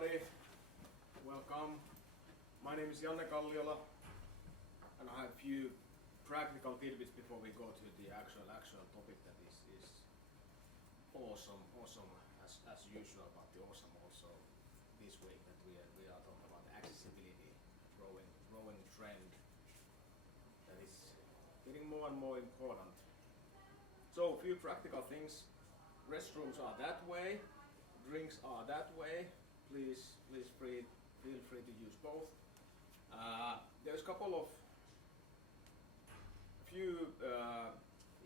everybody. Welcome. My name is Janne Kalliola, and I have a few practical tidbits before we go to the actual topic that is awesome as usual, but the awesome also this week that we are talking about accessibility, growing trend that is getting more and more important. So a few practical things. Restrooms are that way, drinks are that way. Please feel free to use both. There's a couple of few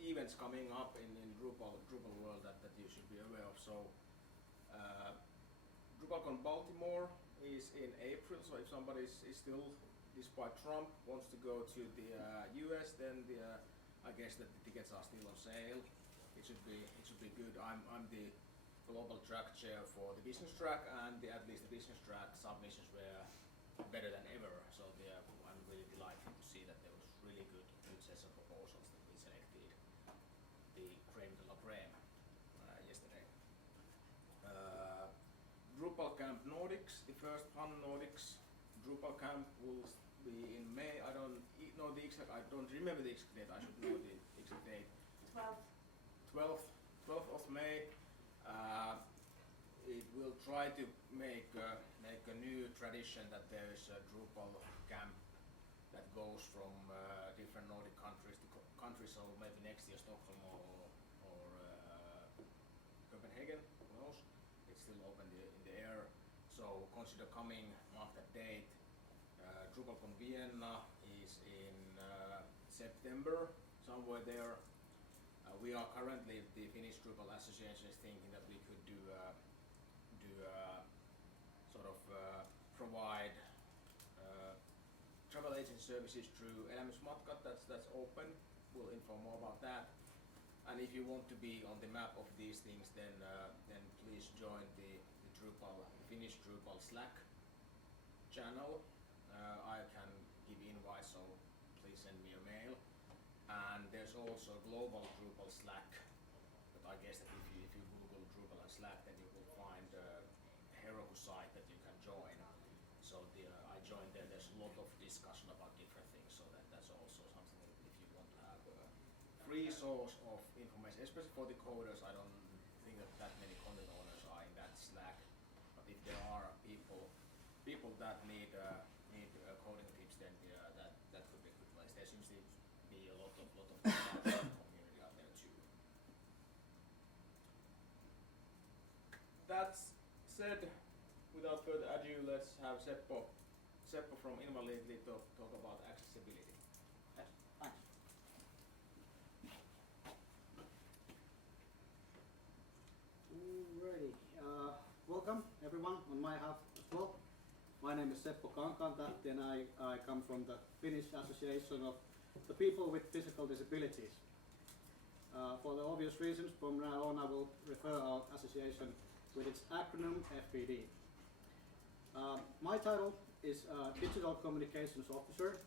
events coming up in Drupal world that you should be aware of. So DrupalCon Baltimore is in April. So if somebody is still, despite Trump, wants to go to the US, then I guess that the tickets are still on sale. It should be good. I'm the global track chair for the business track, and at least the business track submissions were better than ever. So I'm really delighted to see that there was really good set of proposals that we selected the creme de la creme yesterday. Drupal Camp Nordics, the first Pan Nordics Drupal Camp will be in May. I don't remember the exact date. I should know the exact date. 12th of May. It will try to make a new tradition that there is a Drupal camp that goes from different Nordic countries to countries. So maybe next year Stockholm or Copenhagen. Who knows? It's still open in the air. So consider coming, mark that date. DrupalCon Vienna is in September, somewhere there. We are currently, the Finnish Drupal Association is thinking that we could provide travel agent services through Elämysmatkat. That's open. We'll inform more about that. And if you want to be on the map of these things, then please join the Finnish Drupal Slack channel. I can give invites, so please send me a mail. And there's also global Drupal Slack, but I guess that if you Google Drupal and Slack, then you will find a Heroku site that you can join. So I joined there. There's a lot of discussion about different things, so that's also something that if you want to have a free source of information, especially for the coders. I don't think that many content owners are in that Slack, but if there are people that need coding tips, then that could be a good place. There seems to be a lot of community out there too. That said, without further ado, let's have Seppo from Invalidiliitto talk about accessibility. Yes, thanks. Alrighty, welcome everyone on my behalf as well. My name is Seppo Kankaantähti, and I come from the Finnish Association of the People with Physical Disabilities. For the obvious reasons, from now on I will refer our association with its acronym FPD. My title is Digital Communications Officer,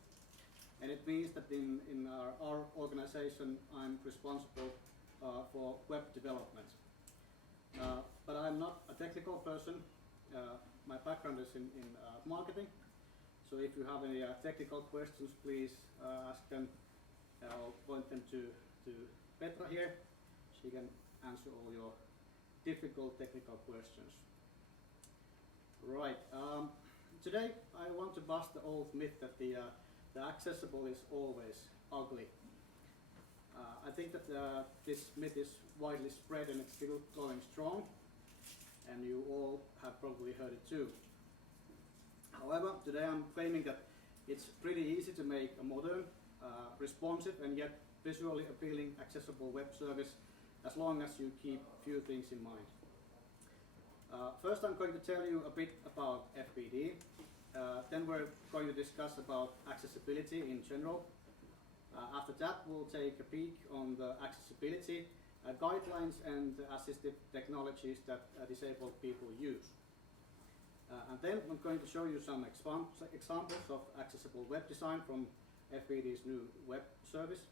and it means that in our organization I'm responsible for web development. But I'm not a technical person. My background is in marketing, so if you have any technical questions, please ask them. I'll point them to Petra here. She can answer all your difficult technical questions. Right. Today I want to bust the old myth that the accessible is always ugly. I think that this myth is widely spread and it's still going strong, and you all have probably heard it too. However, today I'm claiming that it's pretty easy to make a modern, responsive and yet visually appealing accessible web service as long as you keep a few things in mind. First I'm going to tell you a bit about FPD, then we're going to discuss about accessibility in general. After that we'll take a peek on the accessibility guidelines and assistive technologies that disabled people use. And then I'm going to show you some examples of accessible web design from FPD's new web service.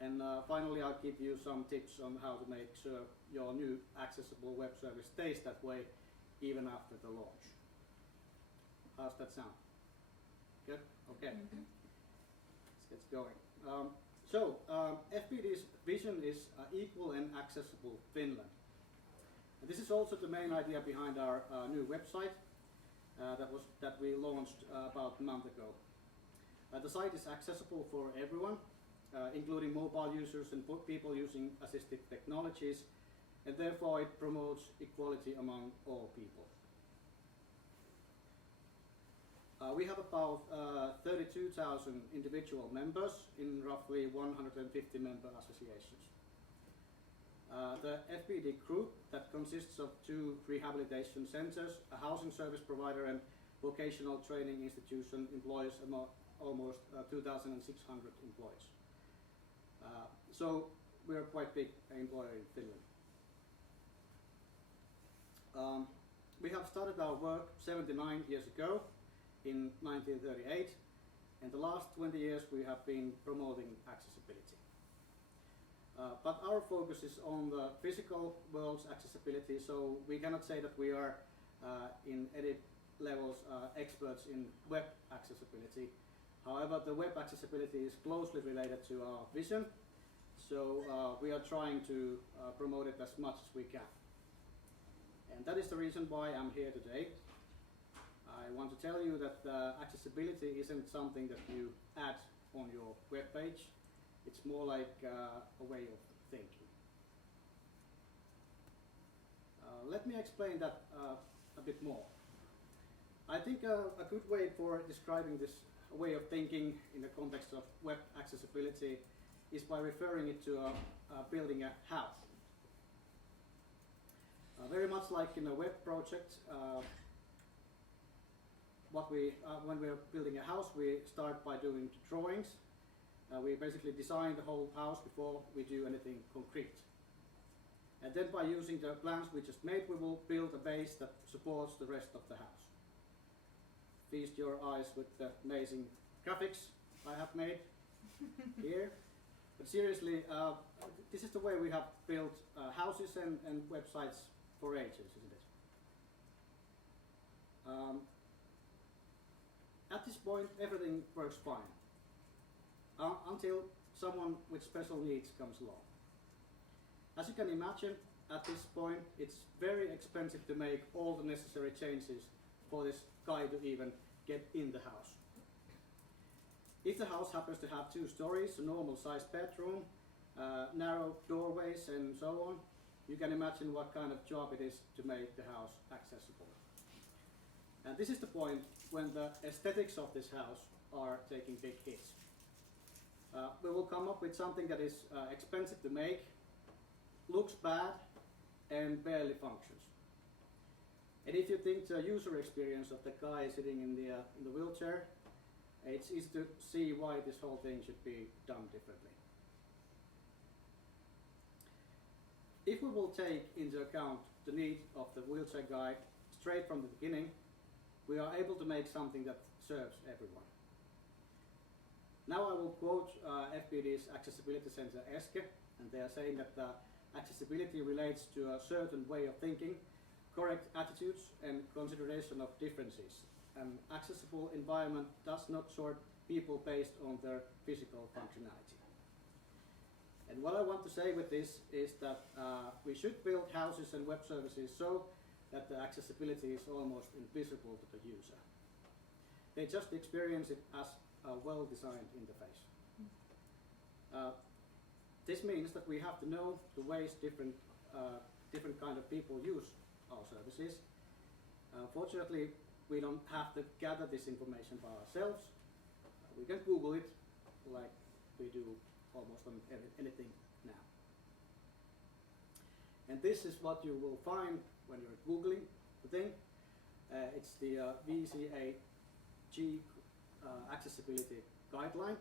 And finally I'll give you some tips on how to make sure your new accessible web service stays that way even after the launch. How's that sound? Good? Okay. Let's get going. FPD's vision is equal and accessible Finland. And this is also the main idea behind our new website that we launched about a month ago. The site is accessible for everyone, including mobile users and people using assistive technologies, and therefore it promotes equality among all people. We have about 32,000 individual members in roughly 150 member associations. The FPD group that consists of 2 rehabilitation centers, a housing service provider and vocational training institution employs almost 2,600 employees. So we're a quite big employer in Finland. We have started our work 79 years ago in 1938, and the last 20 years we have been promoting accessibility. But our focus is on the physical world's accessibility, so we cannot say that we are in any levels experts in web accessibility. However, the web accessibility is closely related to our vision, so we are trying to promote it as much as we can. And that is the reason why I'm here today. I want to tell you that accessibility isn't something that you add on your web page. It's more like a way of thinking. Let me explain that a bit more. I think a good way for describing this way of thinking in the context of web accessibility is by referring it to building a house. Very much like in a web project, when we are building a house, we start by doing drawings. We basically design the whole house before we do anything concrete. And then by using the plans we just made, we will build a base that supports the rest of the house. Feast your eyes with the amazing graphics I have made here. But seriously, this is the way we have built houses and websites for ages, isn't it? At this point, everything works fine, until someone with special needs comes along. As you can imagine, at this point, it's very expensive to make all the necessary changes for this guy to even get in the house. If the house happens to have 2 stories, a normal sized bedroom, narrow doorways and so on, you can imagine what kind of job it is to make the house accessible. And this is the point when the aesthetics of this house are taking big hits. We will come up with something that is expensive to make, looks bad, and barely functions. And if you think the user experience of the guy sitting in the wheelchair, it's easy to see why this whole thing should be done differently. If we will take into account the need of the wheelchair guy straight from the beginning, we are able to make something that serves everyone. Now I will quote FPD's Accessibility Center Eske, and they are saying that accessibility relates to a certain way of thinking, correct attitudes and consideration of differences. An accessible environment does not sort people based on their physical functionality. And what I want to say with this is that we should build houses and web services so that the accessibility is almost invisible to the user. They just experience it as a well-designed interface. This means that we have to know the ways different kind of people use our services. Fortunately, we don't have to gather this information by ourselves. We can Google it like we do almost on anything now. And this is what you will find when you're Googling the thing. It's the Vca G Accessibility Guideline.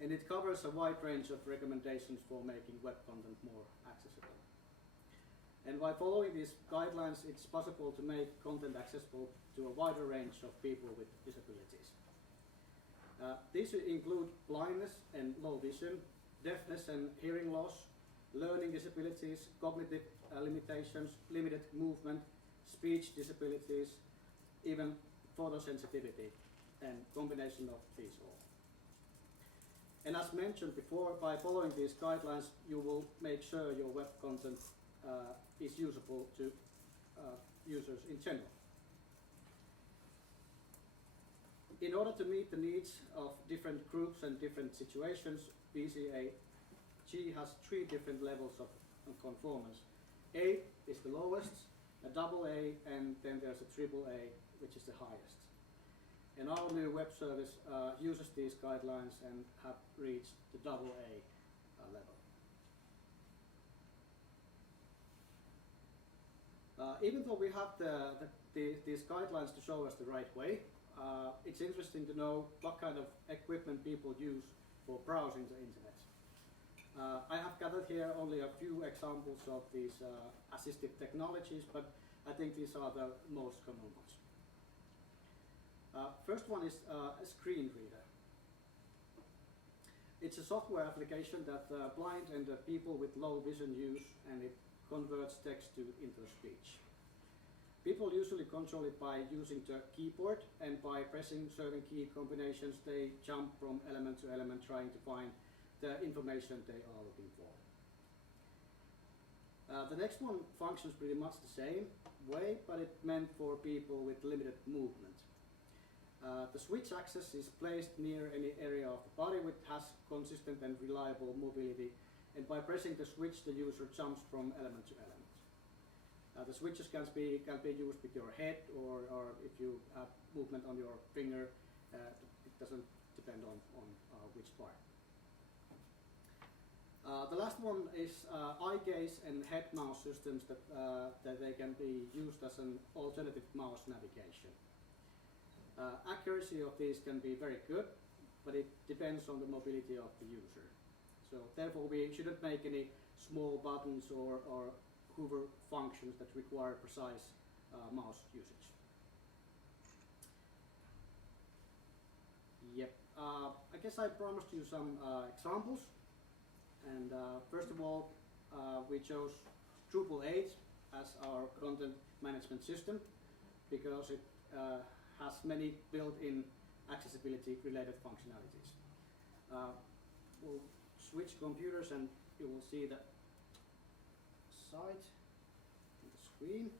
And it covers a wide range of recommendations for making web content more accessible. And by following these guidelines, it's possible to make content accessible to a wider range of people with disabilities. These include blindness and low vision, deafness and hearing loss, learning disabilities, cognitive limitations, limited movement, speech disabilities, even photosensitivity, and combination of these all. And as mentioned before, by following these guidelines, you will make sure your web content is usable to users in general. In order to meet the needs of different groups and different situations, Vca G has 3 different levels of conformance. A is the lowest, a double A, and then there's a triple A, which is the highest. And our new web service uses these guidelines and have reached the double A level. Even though we have these guidelines to show us the right way, it's interesting to know what kind of equipment people use for browsing the internet. I have gathered here only a few examples of these assistive technologies, but I think these are the most common ones. First one is a screen reader. It's a software application that blind and people with low vision use, and it converts text into speech. People usually control it by using the keyboard, and by pressing certain key combinations they jump from element to element trying to find the information they are looking for. The next one functions pretty much the same way, but it's meant for people with limited movement. The switch axis is placed near any area of the body which has consistent and reliable mobility, and by pressing the switch the user jumps from element to element. The switches can be used with your head, or if you have movement on your finger, it doesn't depend on which part. The last one is eye gaze and head mouse systems that they can be used as an alternative mouse navigation. Accuracy of these can be very good, but it depends on the mobility of the user. So therefore we shouldn't make any small buttons or hover functions that require precise mouse usage. Yep, I guess I promised you some examples. And first of all, we chose Drupal 8 as our content management system because it has many built-in accessibility-related functionalities. We'll switch computers and you will see the site on the screen.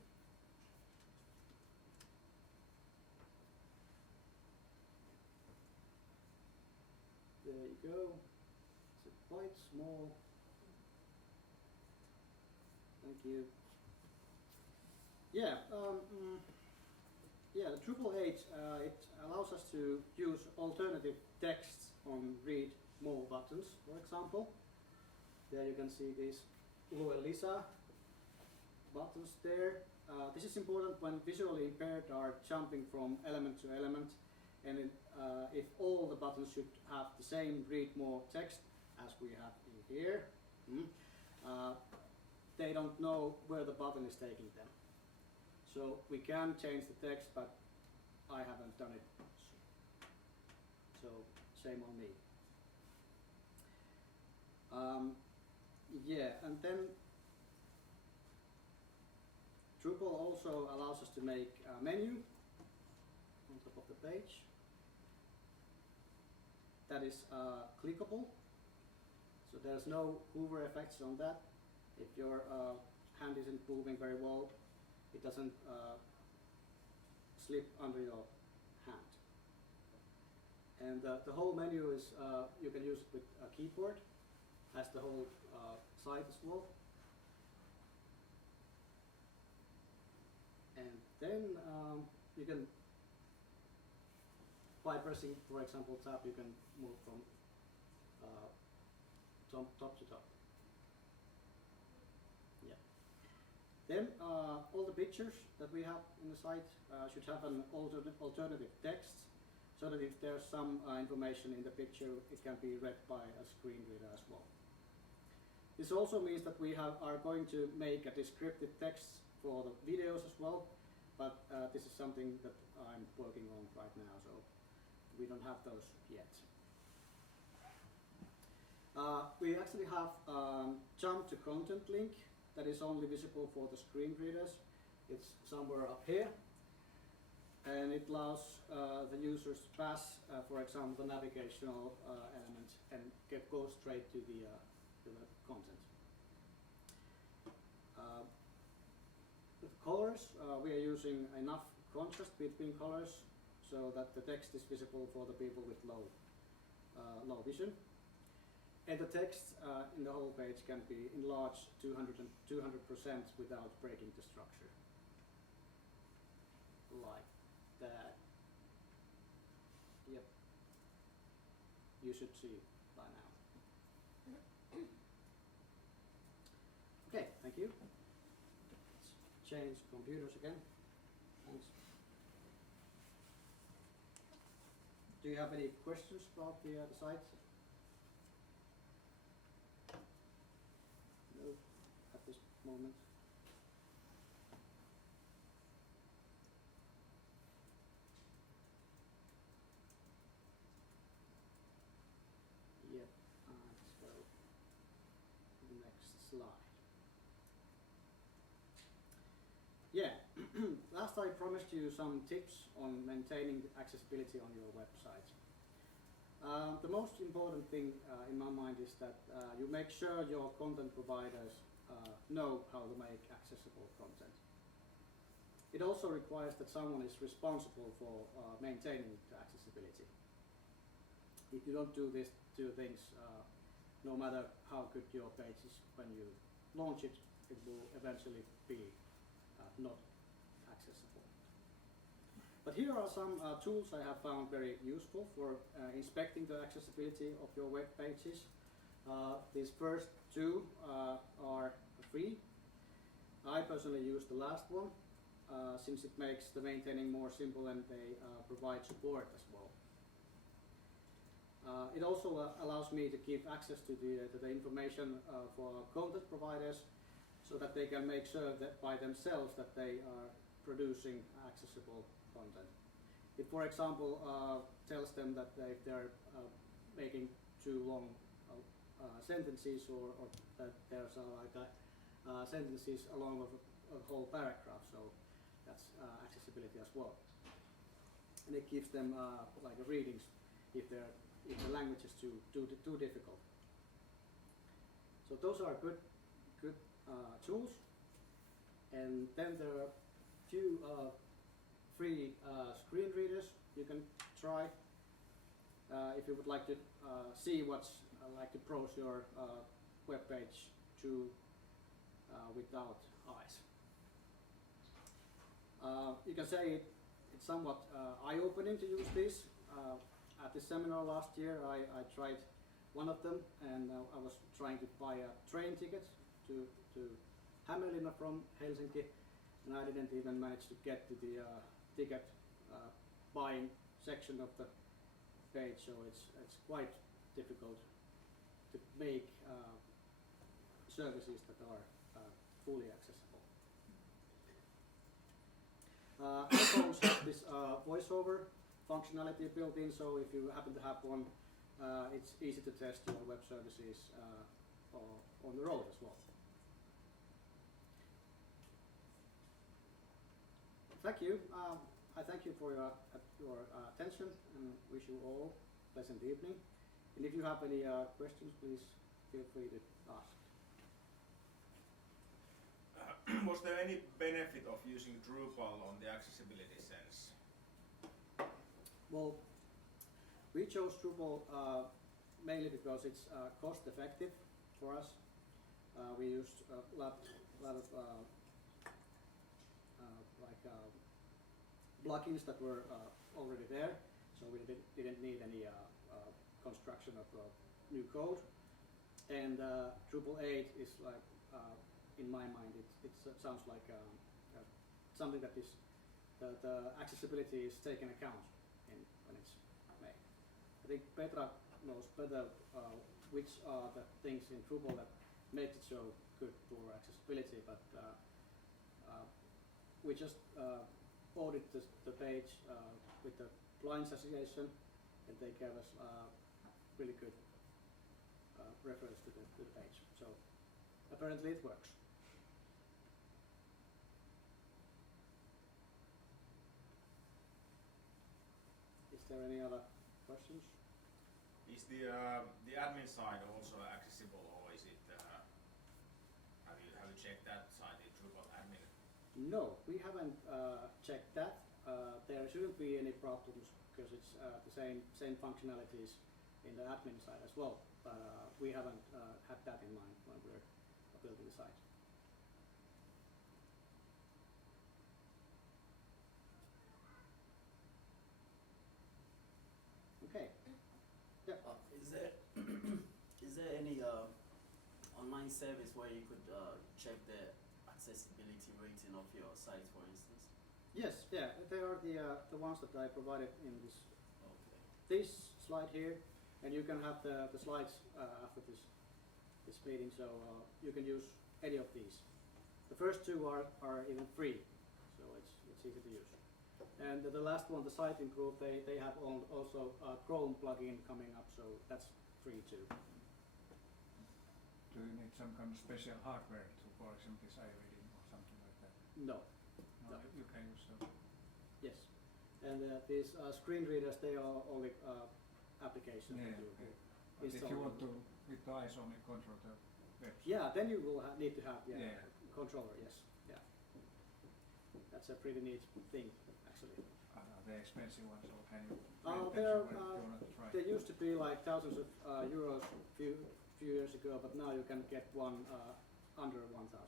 There you go. It's quite small. Thank you. Yeah, the Drupal 8 it allows us to use alternative texts on read more buttons, for example. There you can see these Lue Lisa buttons there. This is important when visually impaired are jumping from element to element, and if all the buttons should have the same read more text as we have in here, they don't know where the button is taking them. So we can change the text, but I haven't done it, so shame on me. Yeah, and then Drupal also allows us to make a menu on top of the page that is clickable, so there's no hover effects on that. If your hand isn't moving very well, it doesn't slip under your hand. And the whole menu is, you can use it with a keyboard, as the whole site as well. And then you can, by pressing, for example, tab, you can move from top to top. Yeah. Then all the pictures that we have in the site should have an alternative text, so that if there's some information in the picture, it can be read by a screen reader as well. This also means that we are going to make a descriptive text for the videos as well, but this is something that I'm working on right now, so we don't have those yet. We actually have jump to content link that is only visible for the screen readers. It's somewhere up here, and it allows the users to pass, for example, the navigational elements and go straight to the content. With colors, we are using enough contrast between colors so that the text is visible for the people with low vision. And the text in the whole page can be enlarged 200% without breaking the structure. Like that. Yep. You should see it by now. Okay, thank you. Let's change computers again. Thanks. Do you have any questions about the site? No, at this moment. Yep, let's go to the next slide. Yeah, last I promised you some tips on maintaining accessibility on your website. The most important thing in my mind is that you make sure your content providers know how to make accessible content. It also requires that someone is responsible for maintaining the accessibility. If you don't do these two things, no matter how good your page is, when you launch it, it will eventually be not accessible. But here are some tools I have found very useful for inspecting the accessibility of your web pages. These first two are free. I personally use the last one since it makes the maintaining more simple, and they provide support as well. It also allows me to give access to the information for content providers, so that they can make sure that by themselves that they are producing accessible content. It, for example, tells them that if they're making too long sentences, or that there's sentences along with a whole paragraph, so that's accessibility as well. And it gives them like readings if the language is too difficult. So those are good tools. And then there are few free screen readers you can try if you would like to see what's like to browse your web page to without eyes. You can say it's somewhat eye-opening to use this. At the seminar last year, I tried one of them, and I was trying to buy a train ticket to Hämeenlinna from Helsinki, and I didn't even manage to get to the ticket buying section of the page, so it's quite difficult to make services that are fully accessible. iPhones have this voiceover functionality built in, so if you happen to have one, it's easy to test your web services on the road as well. Thank you. I thank you for your attention, and wish you all a pleasant evening. And if you have any questions, please feel free to ask. Was there any benefit of using Drupal on the accessibility sense? Well, we chose Drupal mainly because it's cost effective for us. We used a lot of plugins that were already there, so we didn't need any construction of new code. And Drupal 8 is like, in my mind, it sounds like something that is the accessibility is taken account when it's made. I think Petra knows better which are the things in Drupal that makes it so good for accessibility, but we just audited the page with the Blind Association, and they gave us really good reference to the page. So apparently it works. there any other questions? Is the admin side also accessible, or is it? Have you checked that side, the Drupal admin? No, we haven't checked that. There shouldn't be any problems because it's the same functionalities in the admin side as well. But we haven't had that in mind when we're building the site. Okay. Yeah. Is there any online service where you could check the accessibility rating of your site, for instance? Yes. Yeah. They are the ones that I provided in this slide here, and you can have the slides after this meeting. So you can use any of these. The first two are even free, so it's easy to use. And the last one, the site improve, they have also a Chrome plugin coming up, so that's free too. Do you need some kind of special hardware to, for example, this eye reading or something like that? No. No. You can use them. Yes. And these screen readers, they are only applications Yeah, that you okay. But install. if you want to, with the eyes only control the website. Yeah, then you will need to have Yeah. controller, yes. Yeah. That's a pretty neat thing, actually. Are they expensive ones, or can you They used to be like thousands of euros few years ago, but now you can get one under 1,000.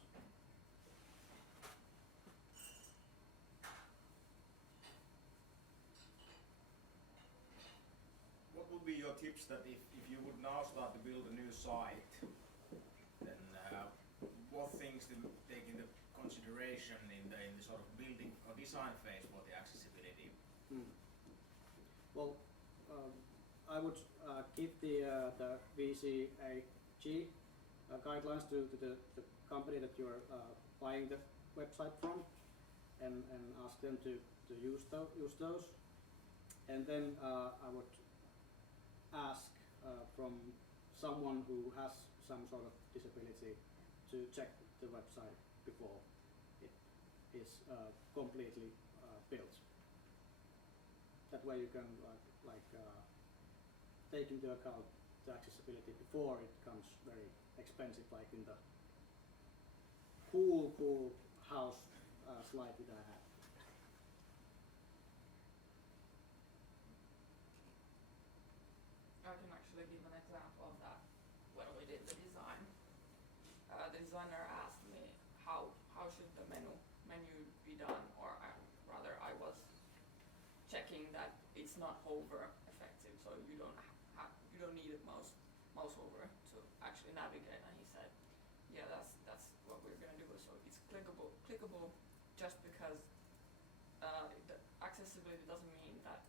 What would be your tips that if you would now start to build a new site, then what things to take into consideration in the sort of building or design phase for the accessibility? Well, I would keep the Vca G guidelines to the company that you are buying the website from, and ask them to use those. And then I would ask from someone who has some sort of disability to check the website before it is completely built. That way you can take into account the accessibility before it becomes very expensive, like in the cool house slide that I had. I can actually give an example of that. When we did the design, the designer asked me how should the menu be done, or rather I was checking that it's not over effective, so you don't need a mouse over to actually navigate. And he said, yeah, that's what we're gonna do. So it's clickable just because the accessibility doesn't mean that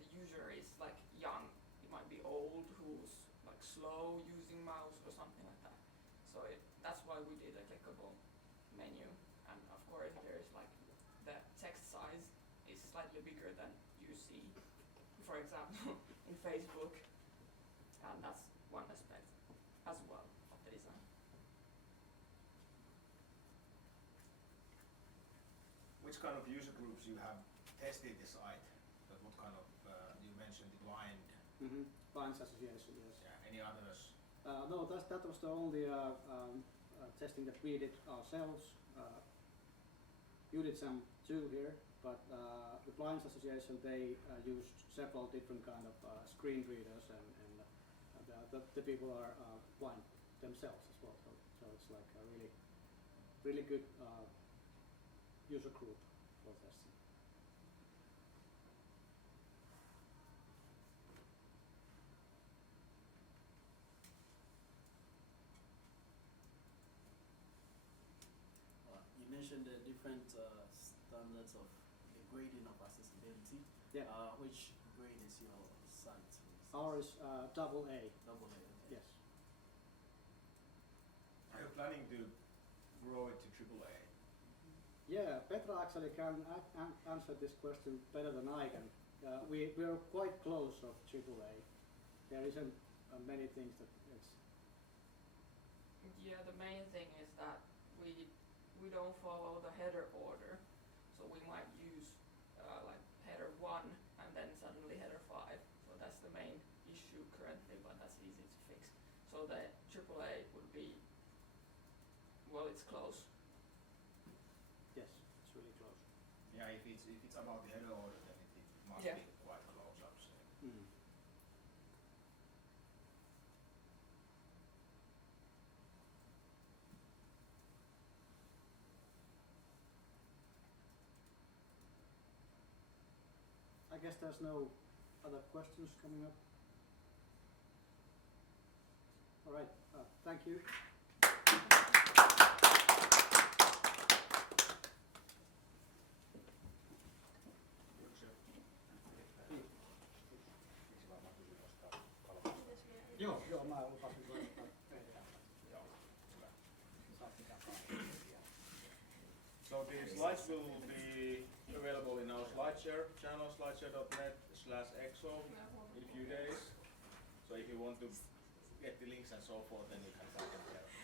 the user is like young. It might be old, who's like slow using mouse or something like that. So that's why we did a clickable menu. And of course there's like the text size is slightly bigger than you see, for example, in Facebook. And that's one aspect as well of the design. Which kind of user groups you have tested the site? But what kind of, you mentioned the blind. Finnish Association, yes. Yeah, any others? No, that was the only testing that we did ourselves. You did some too here, but the Blind Association, they used several different kind of screen readers, and the people are blind themselves as well. So it's like a really good user group for testing. You mentioned the different standards of the grading of accessibility. Yeah. Which grade is your site? Ours double A. Double A. Okay. Yes. Are you planning to grow it to AAA? Yeah, Petra actually can answer this question better than I can. We are quite close of AAA. There isn't many things that it's. Yeah, the main thing is that we don't follow the header order, so we might use like header 1 and then suddenly the main issue currently, but that's easy to fix. So the AAA would be, well, it's close. Yes, it's really close. Yeah, if it's about the header order, then it must Yeah. be quite close, I would say. Mm. I guess there's no other questions coming up. All right, thank you. Joo, mä lupasin soittaa teille. Saat mitä So the slides will be available in our SlideShare channel, slideshare.net/exo in a few days. So if you want to get the links and so forth, then you can find them there.